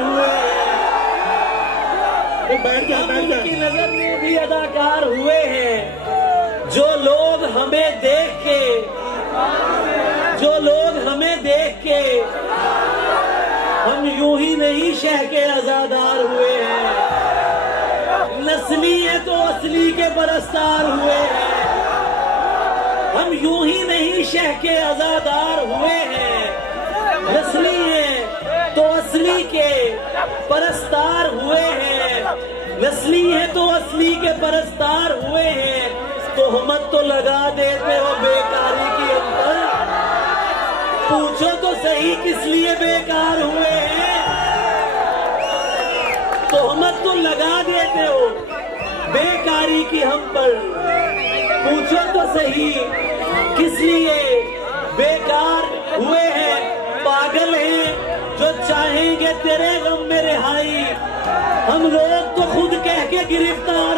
हुए हैं, उनकी नजर में भी अदाकार हुए हैं। जो लोग हमें देख के हम यूं ही नहीं शह के आजादार हुए हैं। नस्ली है तो असली के परस्तार हुए हैं। हम यूं ही नहीं शह के आजादार हुए हैं। नस्ली है तो असली के परस्तार हुए हैं। नस्ली है तो असली के परस्तार हुए हैं। तोहमत तो लगा देते हो बेकारी की हम पर, पूछो तो सही किस लिए बेकार हुए हैं। तोहमत तो लगा देते हो बेकारी की हम पर, पूछो तो सही किस लिए बेकार हुए हैं। पागल हैं जो चाहेंगे तेरे गम में रिहाई, हम लोग तो खुद कह के गिरफ्तार